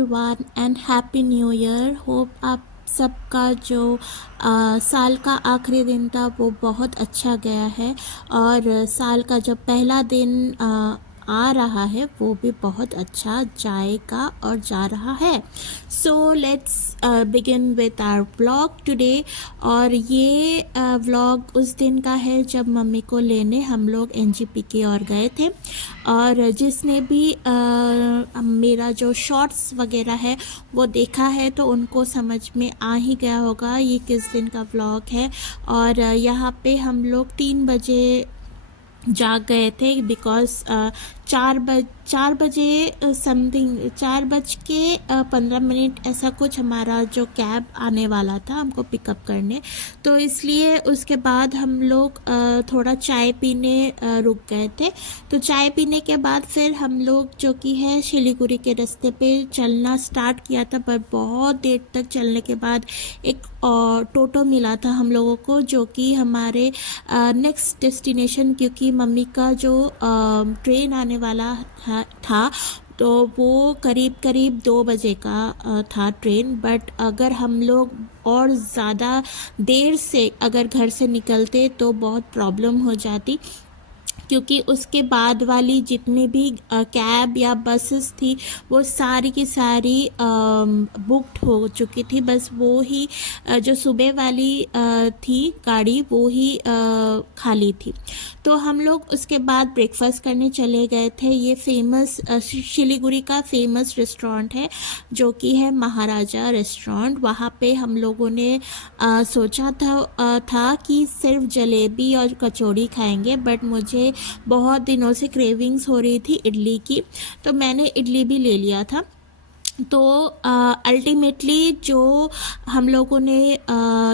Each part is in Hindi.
Everyone and happy new year. Hope आप सबका जो साल का आखिरी दिन था वो बहुत अच्छा गया है और साल का जो पहला दिन आ रहा है वो भी बहुत अच्छा जाएगा और जा रहा है। So let's begin with our vlog today. और ये व्लॉग उस दिन का है जब मम्मी को लेने हम लोग एनजीपी की ओर गए थे। और जिसने भी मेरा जो शॉर्ट्स वगैरह है वो देखा है तो उनको समझ में आ ही गया होगा ये किस दिन का व्लॉग है। और यहाँ पे हम लोग 3 बजे जाग गए थे बिकॉज 4 बजे समथिंग 4:15 ऐसा कुछ हमारा जो कैब आने वाला था हमको पिकअप करने। तो इसलिए उसके बाद हम लोग थोड़ा चाय पीने रुक गए थे। तो चाय पीने के बाद फिर हम लोग जो कि है शिलीगुड़ी के रास्ते पे चलना स्टार्ट किया था। पर बहुत देर तक चलने के बाद एक टोटो मिला था हम लोगों को जो कि हमारे नेक्स्ट डेस्टिनेशन, क्योंकि मम्मी का जो ट्रेन आने वाला था तो वो करीब 2 बजे का था ट्रेन। बट अगर हम लोग और ज़्यादा देर से अगर घर से निकलते तो बहुत प्रॉब्लम हो जाती, क्योंकि उसके बाद वाली जितनी भी कैब या बसेस थी वो सारी की सारी बुकड हो चुकी थी। बस वो ही जो सुबह वाली थी गाड़ी वो ही खाली थी। तो हम लोग उसके बाद ब्रेकफास्ट करने चले गए थे। ये फेमस शिलीगुड़ी का फेमस रेस्टोरेंट है जो कि है महाराजा रेस्टोरेंट। वहाँ पे हम लोगों ने सोचा था कि सिर्फ जलेबी और कचौड़ी खाएंगे, बट मुझे बहुत दिनों से क्रेविंग्स हो रही थी इडली की, तो मैंने इडली भी ले लिया था। तो अल्टीमेटली जो हम लोगों ने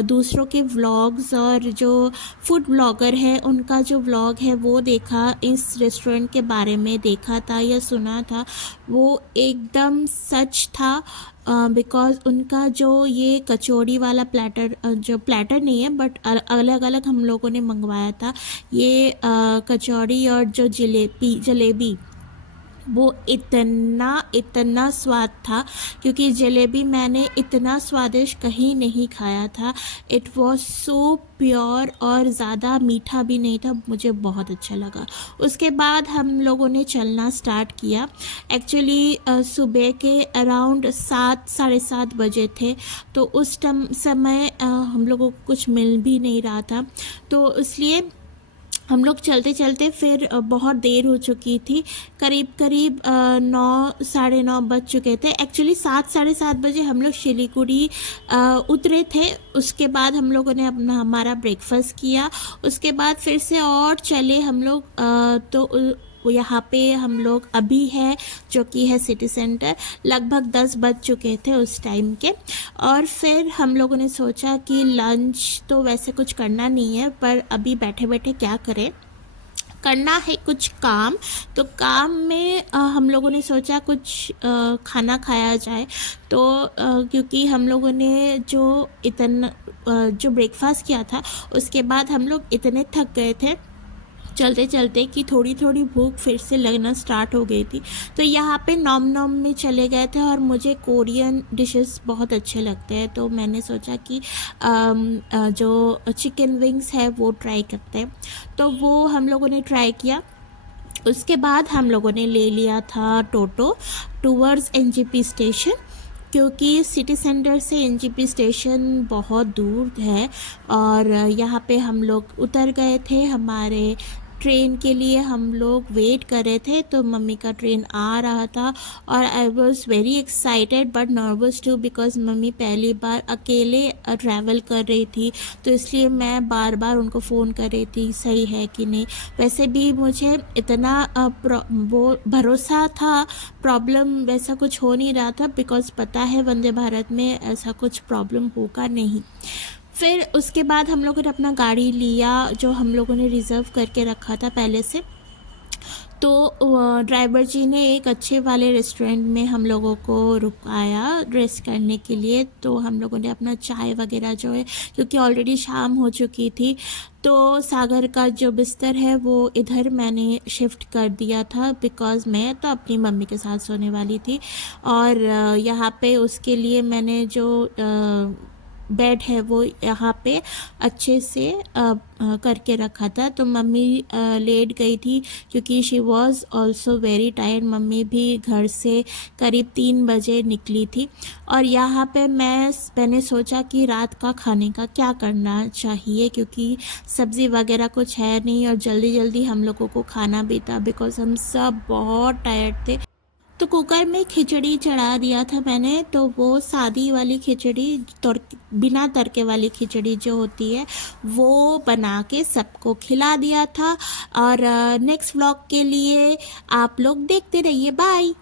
दूसरों के व्लॉग्स और जो फूड ब्लॉगर है उनका जो व्लॉग है वो देखा, इस रेस्टोरेंट के बारे में देखा था या सुना था, वो एकदम सच था। बिकॉज़ उनका जो ये कचौड़ी वाला प्लेटर, जो प्लेटर नहीं है बट अलग अलग हम लोगों ने मंगवाया था, ये कचौड़ी और जो जलेबी वो इतना स्वाद था, क्योंकि जलेबी मैंने इतना स्वादिष्ट कहीं नहीं खाया था। इट वॉज सो प्योर और ज़्यादा मीठा भी नहीं था, मुझे बहुत अच्छा लगा। उसके बाद हम लोगों ने चलना स्टार्ट किया। एक्चुअली सुबह के अराउंड 7-7:30 बजे थे, तो उस समय हम लोगों को कुछ मिल भी नहीं रहा था। तो इसलिए हम लोग चलते चलते फिर बहुत देर हो चुकी थी, करीब 9-9:30 बज चुके थे। एक्चुअली 7-7:30 बजे हम लोग शिलीगुड़ी उतरे थे। उसके बाद हम लोगों ने हमारा ब्रेकफास्ट किया। उसके बाद फिर से और चले हम लोग तो यहाँ पे हम लोग अभी है जो कि है सिटी सेंटर। लगभग 10 बज चुके थे उस टाइम के। और फिर हम लोगों ने सोचा कि लंच तो वैसे कुछ करना नहीं है, पर अभी बैठे बैठे क्या करें, करना है कुछ काम। तो काम में हम लोगों ने सोचा कुछ खाना खाया जाए। तो क्योंकि हम लोगों ने जो ब्रेकफास्ट किया था उसके बाद हम लोग इतने थक गए थे चलते चलते कि थोड़ी थोड़ी भूख फिर से लगना स्टार्ट हो गई थी। तो यहाँ पे नॉम में चले गए थे और मुझे कोरियन डिशेस बहुत अच्छे लगते हैं, तो मैंने सोचा कि जो चिकन विंग्स है वो ट्राई करते हैं। तो वो हम लोगों ने ट्राई किया। उसके बाद हम लोगों ने ले लिया था टोटो टूवर्ड्स एनजीपी स्टेशन, क्योंकि सिटी सेंटर से एनजीपी स्टेशन बहुत दूर है। और यहाँ पे हम लोग उतर गए थे। हमारे ट्रेन के लिए हम लोग वेट कर रहे थे, तो मम्मी का ट्रेन आ रहा था और I was very excited but nervous too, because mummy पहली बार अकेले ट्रैवल कर रही थी। तो इसलिए मैं बार बार उनको फ़ोन कर रही थी सही है कि नहीं। वैसे भी मुझे इतना वो भरोसा था, प्रॉब्लम वैसा कुछ हो नहीं रहा था, बिकॉज पता है वंदे भारत में ऐसा कुछ प्रॉब्लम होगा नहीं। फिर उसके बाद हम लोगों ने अपना गाड़ी लिया जो हम लोगों ने रिज़र्व करके रखा था पहले से। तो ड्राइवर जी ने एक अच्छे वाले रेस्टोरेंट में हम लोगों को रुकाया रेस्ट करने के लिए। तो हम लोगों ने अपना चाय वगैरह जो है, क्योंकि ऑलरेडी शाम हो चुकी थी, तो सागर का जो बिस्तर है वो इधर मैंने शिफ्ट कर दिया था, बिकॉज़ मैं तो अपनी मम्मी के साथ सोने वाली थी। और यहाँ पे उसके लिए मैंने जो बेड है वो यहाँ पे अच्छे से करके रखा था। तो मम्मी लेट गई थी क्योंकि she was also very tired. Mummy भी घर से करीब 3 बजे निकली थी। और यहाँ पे मैंने सोचा कि रात का खाने का क्या करना चाहिए, क्योंकि सब्ज़ी वगैरह कुछ है नहीं और जल्दी जल्दी हम लोगों को खाना भी था, बिकॉज़ हम सब बहुत टायर्ड थे। तो कुकर में खिचड़ी चढ़ा दिया था मैंने। तो वो सादी वाली खिचड़ी, बिना तड़के वाली खिचड़ी जो होती है, वो बना के सबको खिला दिया था। और नेक्स्ट व्लॉग के लिए आप लोग देखते रहिए। बाय।